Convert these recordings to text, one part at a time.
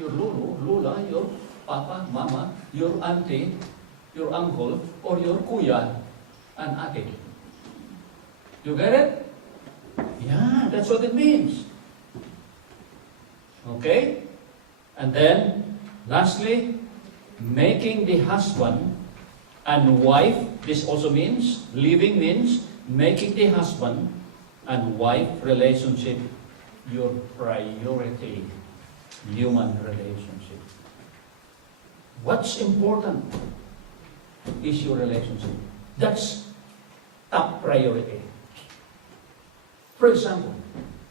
your lulu, lula, your papa, mama, your auntie, your uncle, or your kuya and ate. You get it? Yeah, that's what it means. Okay? And then, lastly, making the husband and wife, this also means, living means, making the husband and wife relationship your priority human relationship. What's important is your relationship. That's top priority. For example,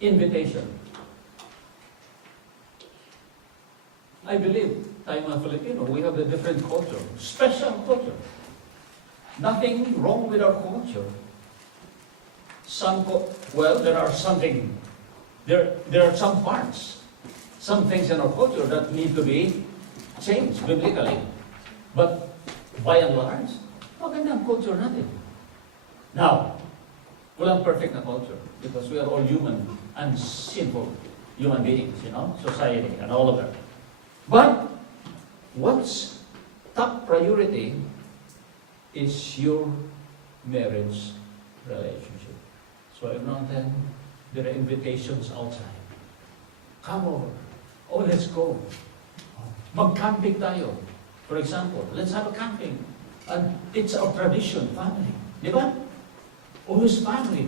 invitation. I believe tayo mga Filipino, we have a different culture, special culture. Nothing wrong with our culture. There are something, there are some parts, some things in our culture that need to be changed biblically. But by and large, maganda ang culture natin. Now, walang perfect na culture because we are all human and sinful human beings, society and all of that. But what's top priority is your marriage relationship. So every now and then, there are invitations outside. Come over. Oh, let's go. Mag-camping tayo. For example, let's have a camping. And it's our tradition, family. Di ba? Always family.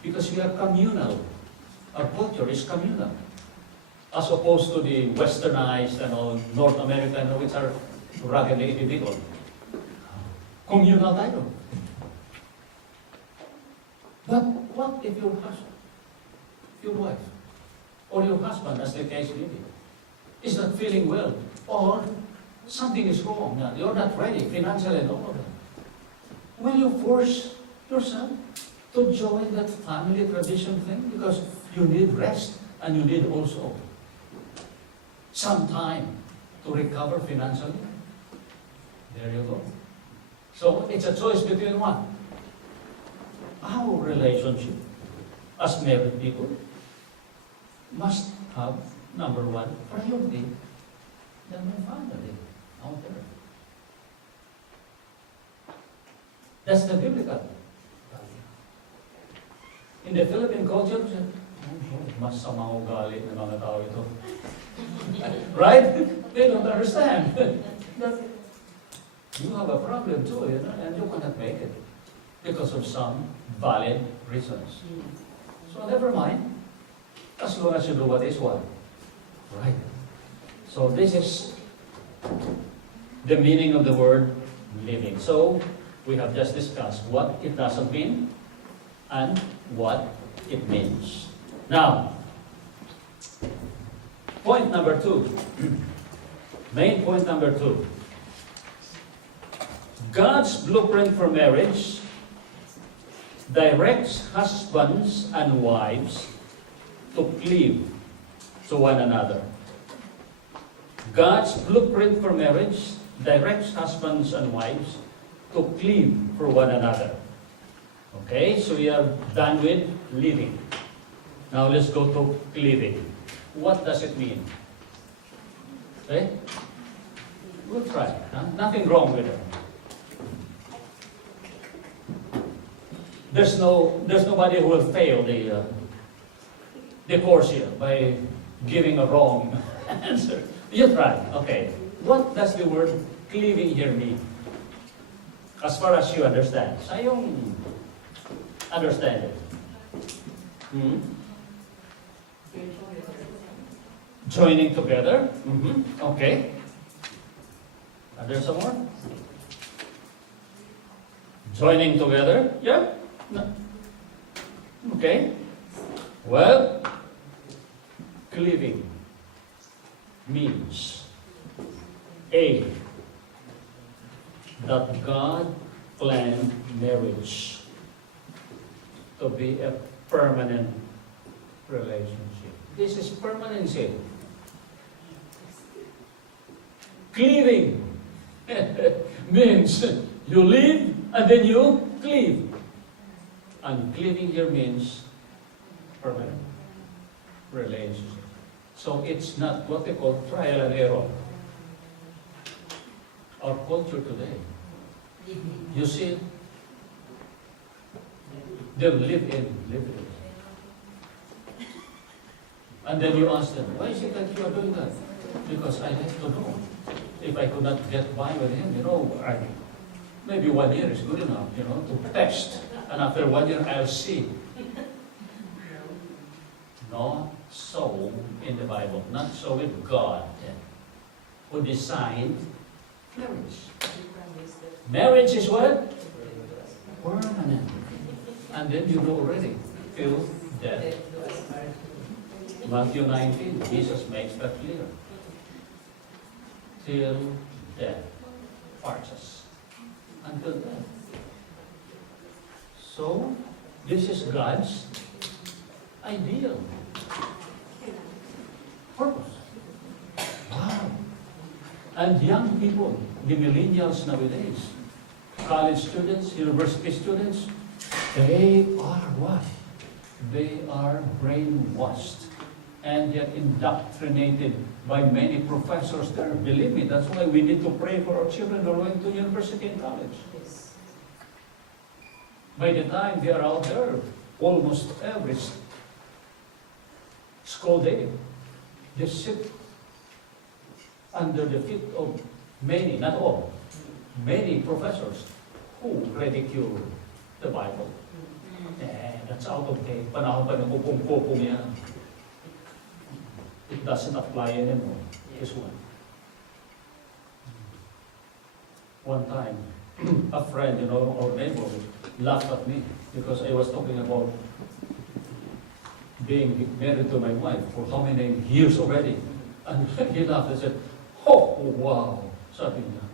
Because we are communal. Our culture is communal. As opposed to the westernized and all North American, which are ruggedly individual. Communal tayo. But what if your husband, your wife, or your husband, as the case may be, is not feeling well, or something is wrong, you're not ready financially and all of that? Will you force yourself to join that family tradition thing? Because you need rest and you need also some time to recover financially. There you go. So it's a choice between what? Our relationship as married people must have, number one, priority than my family out there. That's the biblical. In the Philippine culture, mas sama ugali ng mga tao ito. Right? They don't understand. You have a problem too, and you cannot make it because of some valid reasons. So never mind, as long as you do what is what. Right? So this is the meaning of the word living. So we have just discussed what it doesn't mean and what it means. Now, point number 2. Main point number 2. God's blueprint for marriage directs husbands and wives to cleave to one another. God's blueprint for marriage directs husbands and wives to cleave for one another. Okay, so we are done with living. Now let's go to cleaving. What does it mean? Okay? We'll try. Nothing wrong with it. There's nobody who will fail the course here by giving a wrong answer. You try. Okay. What does the word cleaving here mean? As far as you understand. Sayong understand it. Joining together. Okay. Are there some more? Joining together. Yeah. No. Okay. Well, cleaving means A, that God planned marriage to be a permanent relationship. This is permanency. Cleaving means you live and then you cleave. And cleaving here means permanent relationship. So it's not what they call trial and error. Our culture today, you see, they'll live in. And then you ask them, why is it that you are doing that? Because I like to know. If I could not get by with him, maybe 1 year is good enough, to test. And after 1 year, I'll see. Not so in the Bible, not so with God, who designed marriage. Marriage is what? Permanent. And then you know already, till death. Matthew 19, Jesus makes that clear. Till death parts us. Until death. So, this is God's ideal purpose. Wow. And young people, the millennials nowadays, college students, university students, they are what? They are brainwashed and yet indoctrinated by many professors there. Believe me, that's why we need to pray for our children who are going to university and college. Yes. By the time they are out there, almost every school day, they sit under the feet of many, not all, many professors who ridicule the Bible. That's out of date. Panahon pa ng kupong-kupong yan. It doesn't apply anymore. This one. One time, a friend, or neighbor, laughed at me because I was talking about being married to my wife for how many years already. And he laughed and said, "Oh, wow." Sabi niya,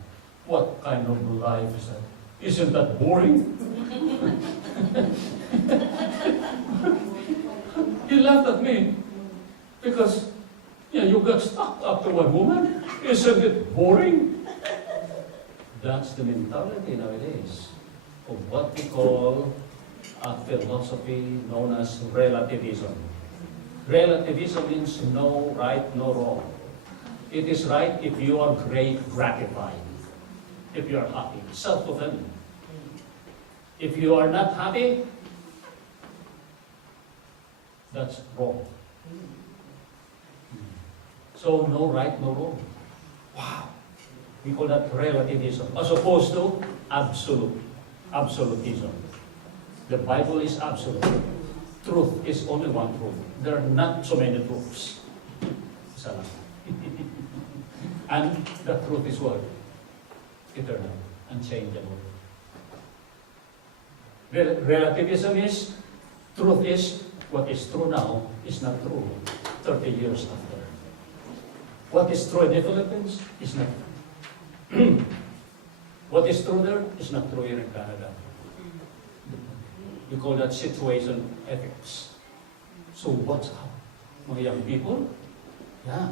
"What kind of life is that? Isn't that boring?" He laughed at me because, you got stuck after one woman. Isn't it boring? That's the mentality nowadays of what we call a philosophy known as relativism. Relativism means no right, no wrong. It is right if you are gratified, if you are happy, self-fulfilling. If you are not happy, that's wrong. So no right, no wrong. Wow. We call that relativism, as opposed to absolutism. The Bible is absolute. Truth is only one truth. There are not so many truths. Isa lang. And the truth is what? Eternal, unchangeable. Relativism is, truth is, what is true now is not true 30 years after. What is true in the Philippines is not true. What is true there is not true here in Canada. You call that situation ethics. So what's up, mga young people? Yeah,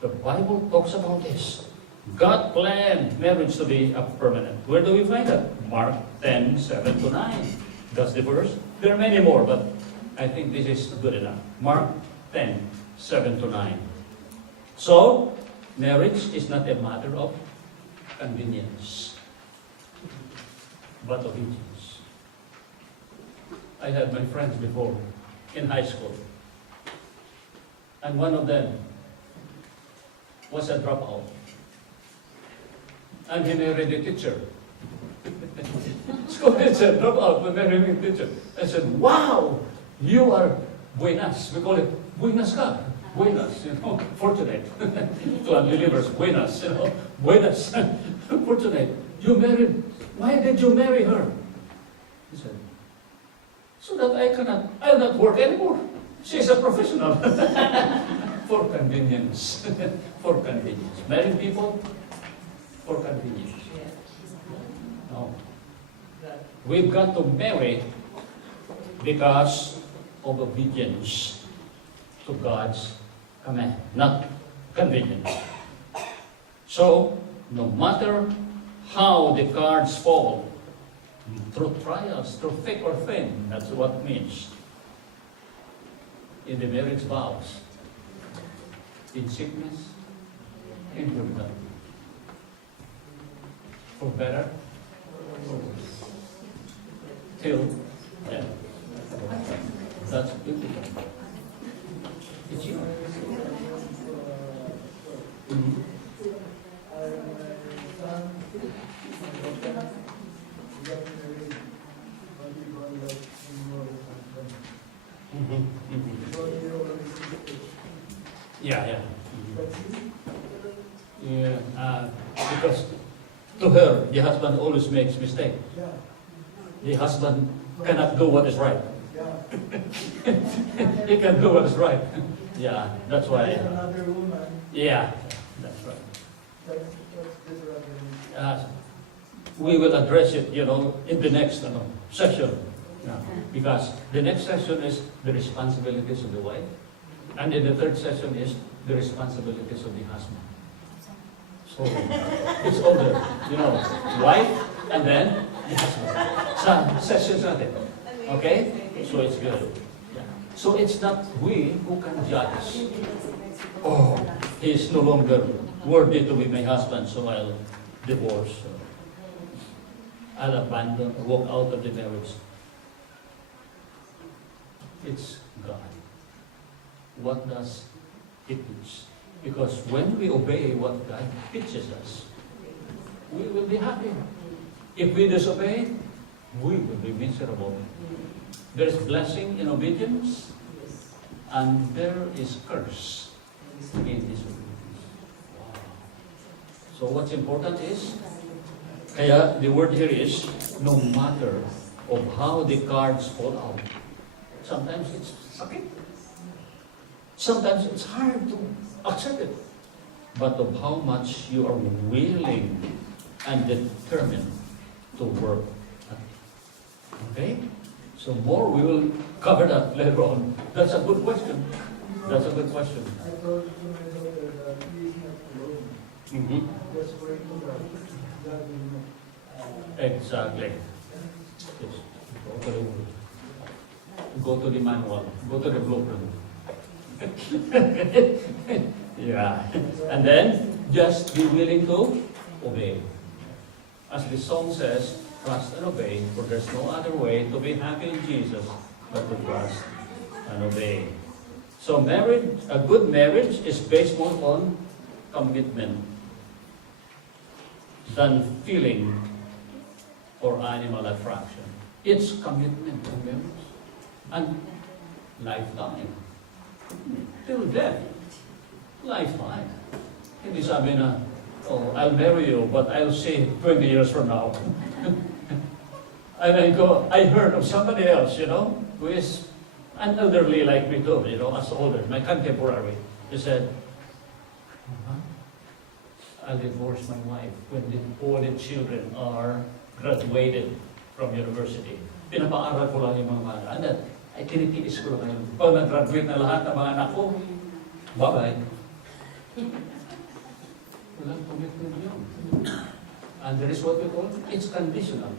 the Bible talks about this. God planned marriage to be a permanent. Where do we find that? Mark 10, 7 to 9. That's the verse. There are many more, but I think this is good enough. Mark 10, 7 to 9. So, marriage is not a matter of convenience, but obedience. I had my friends before in high school, and one of them was a dropout, and he married a teacher. School teacher, dropout, but married a teacher. I said, "Wow, you are buenas." We call it buenas ka. Buenas, fortunate. To unbelievers, buenas, buenas, fortunate. You married, why did you marry her? He said, so that I'll not work anymore. She's a professional. For convenience. For convenience. Married people, for convenience. No. We've got to marry because of obedience to God's command, not convenience. So, no matter how the cards fall, through trials, through thick or thin, that's what it means. In the marriage vows, in sickness, in good health. For better, for worse. Till death. That's beautiful. It's yours. Mhm. Mhm. Yeah. Yeah. Because to her, the husband always makes mistake. The husband cannot do what is right. He can do what is right. Yeah, that's why. Another woman. Yeah, that's right. That's We will address it, in the next session. Yeah. Because the next session is the responsibilities of the wife. And then the third session is the responsibilities of the husband. So it's older, wife and then the husband. Some sessions are there. Okay? So it's good. Yeah. So it's not we who can judge. Oh, he is no longer worthy to be my husband, so I'll divorce. I'll abandon, walk out of the marriage. It's God. What does it teach? Because when we obey what God teaches us, we will be happy. If we disobey, we will be miserable. There is blessing in obedience, and there is curse in disobedience. Wow. So what's important is, kaya the word here is, no matter of how the cards fall out, sometimes it's sakit. Sometimes it's hard to accept it. But of how much you are willing and determined to work. Okay? So more we will cover that later on. That's a good question. That's a good question. I told my daughter that he is not alone. Mm-hmm. Just pray to God. God will know. Exactly. Yes. Go to the manual. Go to the blueprint. Yeah. And then, just be willing to obey. As the song says, trust and obey, for there's no other way to be happy in Jesus but to trust and obey. So a good marriage is based more on commitment than feeling or animal attraction. It's commitment to marriage and lifetime. Till death. Lifetime. Hindi sabi na, oh, I'll marry you, but I'll see 20 years from now. And I heard of somebody else, who is an elderly like me too, as older, my contemporary. He said, I'll divorce my wife when all the children are graduated from university. Pinapaaral ko lang yung mga bata. And then, ay tinitiis ko lang ngayon. Pag nag-graduate na lahat ng mga anak ko, bye-bye. Walang commitment yun. And there is what we call, it's conditional.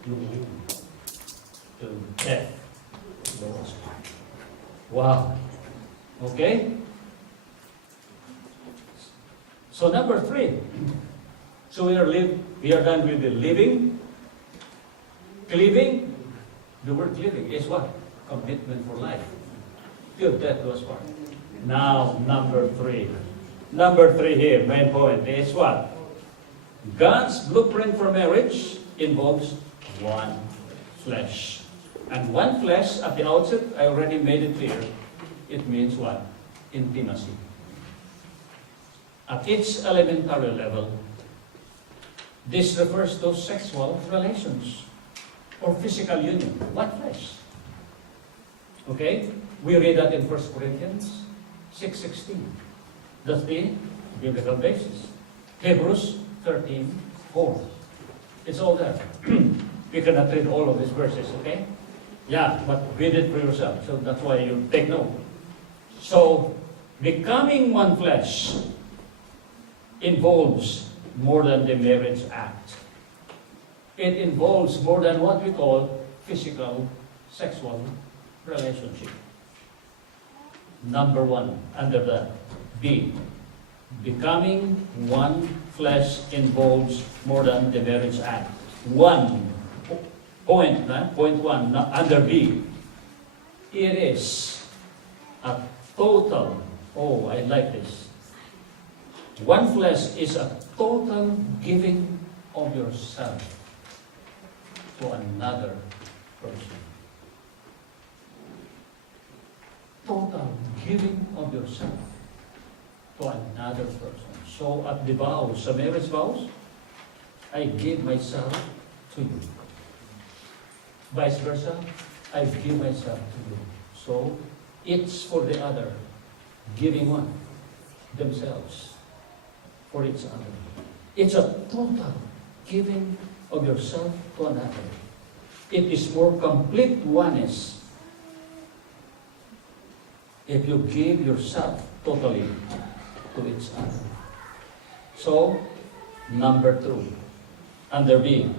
To death. Wow. Okay? So number 3. So we are done with the living. Cleaving. The word cleaving is what? Commitment for life. Till death do us part. Now, number 3. Number 3 here, main point, is what? God's blueprint for marriage involves one flesh. And one flesh, at the outset, I already made it clear, it means what? Intimacy. At its elementary level, this refers to sexual relations or physical union. One flesh. Okay? We read that in 1 Corinthians 6:16. That's the biblical basis. Hebrews 13:4. It's all there. You cannot read all of these verses, okay? Yeah, but read it for yourself. So that's why you take note. So, becoming one flesh involves more than the marriage act. It involves more than what we call physical, sexual relationship. Number 1, under that, B. Becoming one flesh involves more than the marriage act. Point one, under B. It is a total, oh, I like this. One flesh is a total giving of yourself to another person. Total giving of yourself to another person. So at the vows, sa marriage vows, I give myself to you. Vice versa, I give myself to you. So it's for the other, giving one, themselves, for each other. It's a total giving of yourself to another. It is more complete oneness if you give yourself totally to each other. So, number 2, under B,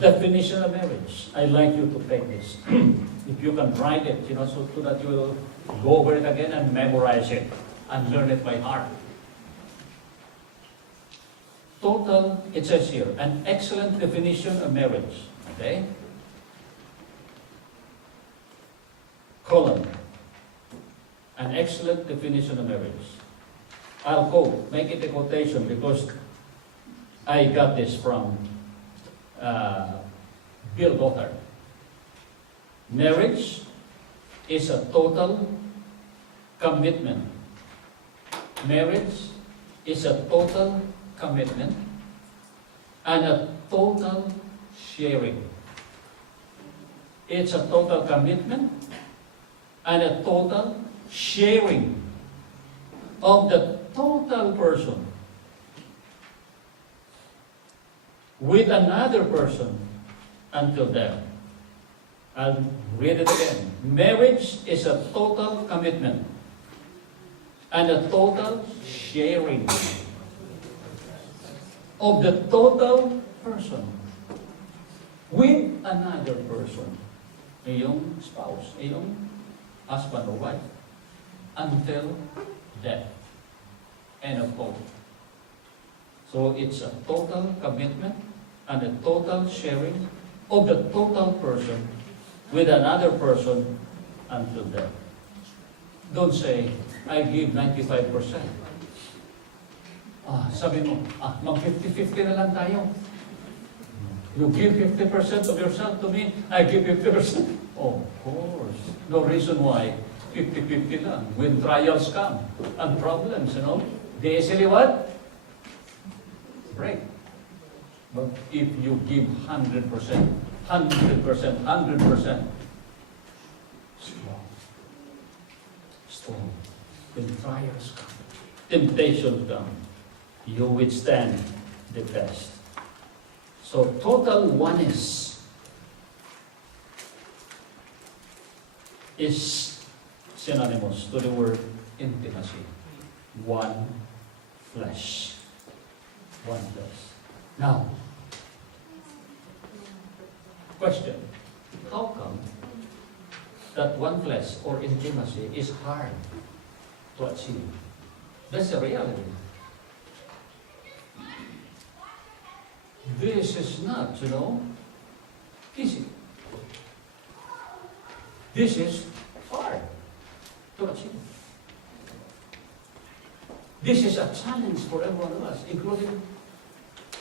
definition of marriage. I'd like you to take this. If you can write it, so that you will go over it again and memorize it and learn it by heart. Total, it says here, an excellent definition of marriage. Okay? Colon. An excellent definition of marriage. I'll quote, make it a quotation because I got this from Bill Gothard. Marriage is a total commitment. Marriage is a total commitment and a total sharing. It's a total commitment and a total sharing of the total person with another person until death. I'll read it again. Marriage is a total commitment and a total sharing of the total person with another person. Iyong spouse, iyong husband or wife, until death. End of quote. So it's a total commitment and a total sharing of the total person with another person until death. Don't say, I give 95%. Sabi mo, mag 50-50 na lang tayo. You give 50% of yourself to me, I give 50%. Of course. No reason why 50-50 lang. When trials come and problems, they easily what? Break. But if you give 100%, 100%, strong. When trials come, temptations come, you withstand the test. So total oneness is synonymous to the word intimacy. One flesh. One flesh. Now, question. How come that one flesh or intimacy is hard to achieve? That's the reality. This is not, easy. This is hard to achieve. This is a challenge for every one of us, including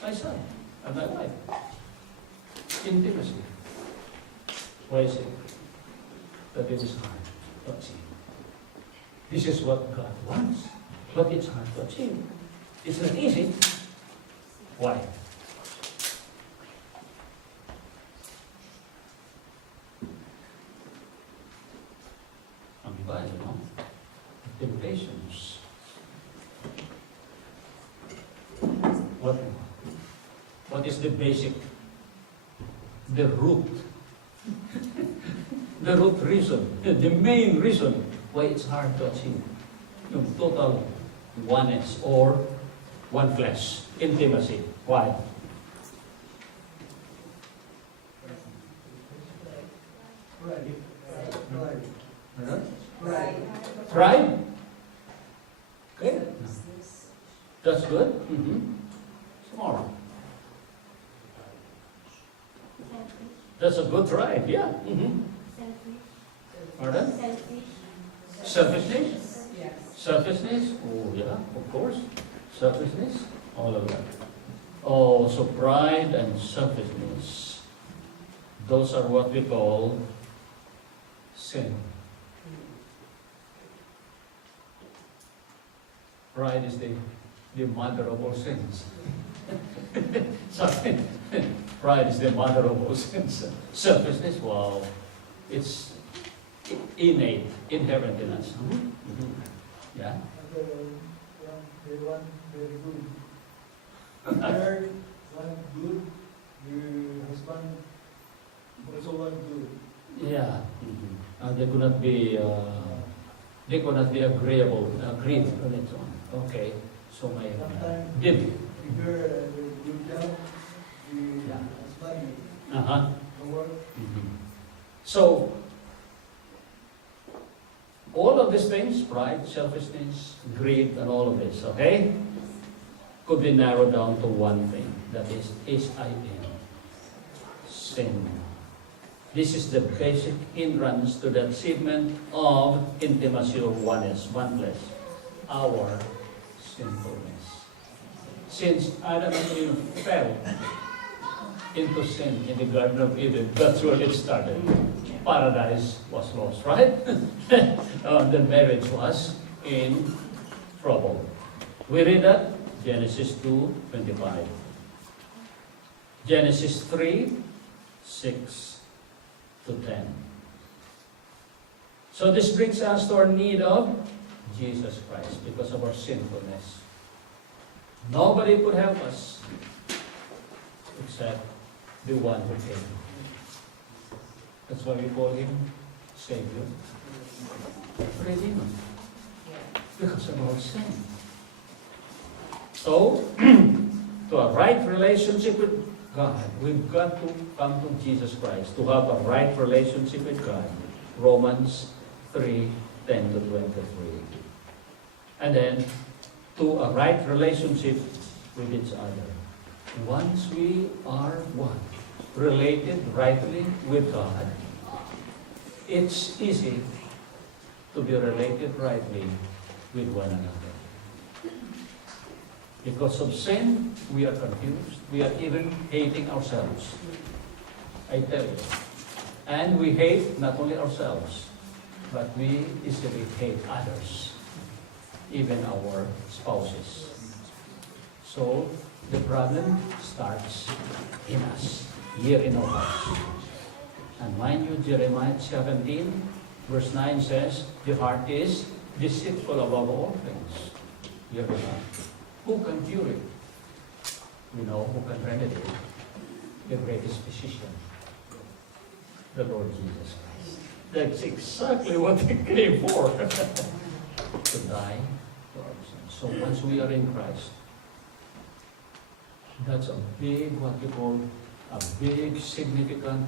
myself and my wife. Intimacy. Why is it that it is hard to achieve? This is what God wants, but it's hard to achieve. It's not easy. Why? Temptations. What is the basic, the root, the root reason, the main reason why it's hard to achieve yung total oneness or one flesh, intimacy? Why? Pride. Okay. That's good. Smart. That's a good try. Yeah. Pardon? Selfishness? Selfishness? Oh, yeah, of course. Selfishness? All of that. Oh, so pride and selfishness. Those are what we call sin. Pride is the mother of all sins. Sorry. Pride is the mother of all sins. Selfishness, wow. It's innate, inherent in us. Yeah. They want very good. Third, want good. The husband also want good. Yeah. They could not be agreeable, agreed on it. Okay. So my Sometimes did. if you're a good job, the husband don't work. So all of these things, pride, selfishness, greed, and all of this, okay, could be narrowed down to one thing. That is S-I-N. Sin. This is the basic hindrance to the achievement of intimacy of oneness, one flesh. Our sinfulness. Since Adam and Eve fell into sin in the Garden of Eden, that's where it started. Paradise was lost, right? The marriage was in trouble. We read that Genesis 2:25. Genesis 3:6-10. So this brings us to our need of Jesus Christ because of our sinfulness. Nobody could help us except the one who came. That's why we call him Savior. Redeemer. Because of our sin. So, to a right relationship with God, we've got to come to Jesus Christ to have a right relationship with God. Romans 3:10-23. And then, to a right relationship with each other. Once we are one, related rightly with God, it's easy to be related rightly with one another. Because of sin, we are confused. We are even hating ourselves. I tell you. And we hate not only ourselves, but we easily hate others, even our spouses. So, the problem starts in us, here in our hearts. And mind you, Jeremiah 17, verse 9 says, the heart is deceitful above all things. Here we are. Who can cure it? We know who can remedy it. The greatest physician, the Lord Jesus Christ. That's exactly what He came for. To die for our sins. So once we are in Christ, that's a big, what you call, a big significant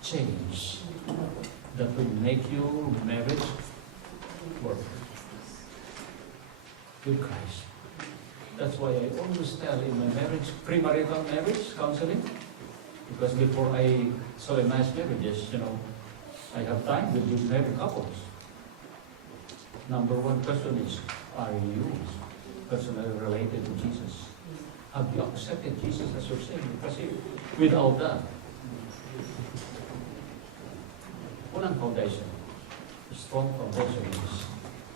change that will make your marriage work with Christ. That's why I always tell in my marriage, premarital marriage counseling, because before I solemnize marriages, I have time with these married couples. Number one question is, are you personally related to Jesus? Have you accepted Jesus as your Savior? Kasi without that, unang foundation, a strong foundation is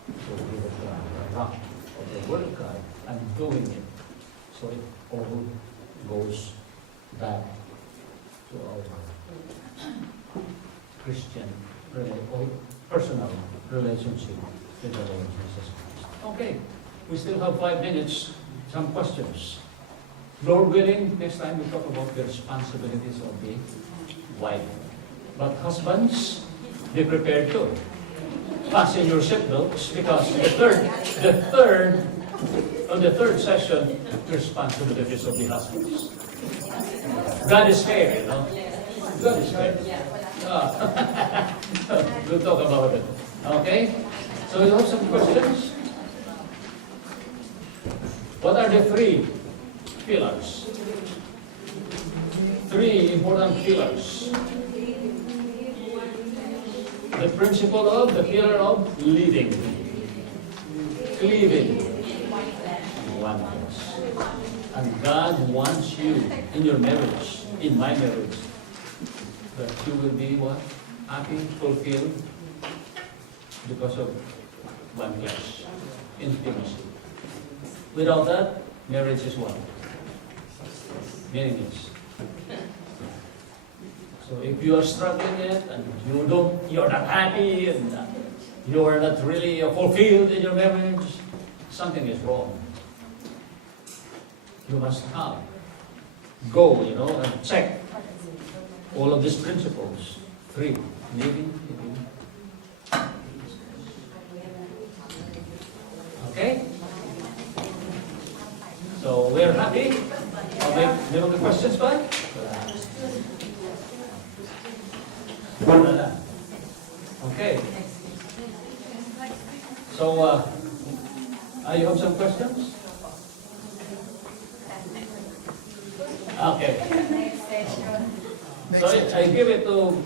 to be the rock of the Word of God and doing it. So it all goes back to our Christian or personal relationship with the Lord Jesus Christ. Okay, we still have 5 minutes. Some questions. Lord willing, next time we talk about the responsibilities of the wife. But husbands, be prepared too. Fasten your seatbelts because on the third session, the responsibilities of the husbands. God is fair, God is fair. We'll talk about it. Okay? So you have some questions? What are the three pillars? Three important pillars. The principle of, the pillar of leading, cleaving, oneness. And God wants you in your marriage, in my marriage, that you will be what? Happy, fulfilled, because of one flesh, intimacy. Without that, marriage is what? Meaningless. So if you are struggling yet and you're not happy and you are not really fulfilled in your marriage, something is wrong. You must go, and check all of these principles. Three, living. Okay? So we're happy. May mga questions ba? Wala. Okay. So, you have some questions? Okay. So I give it to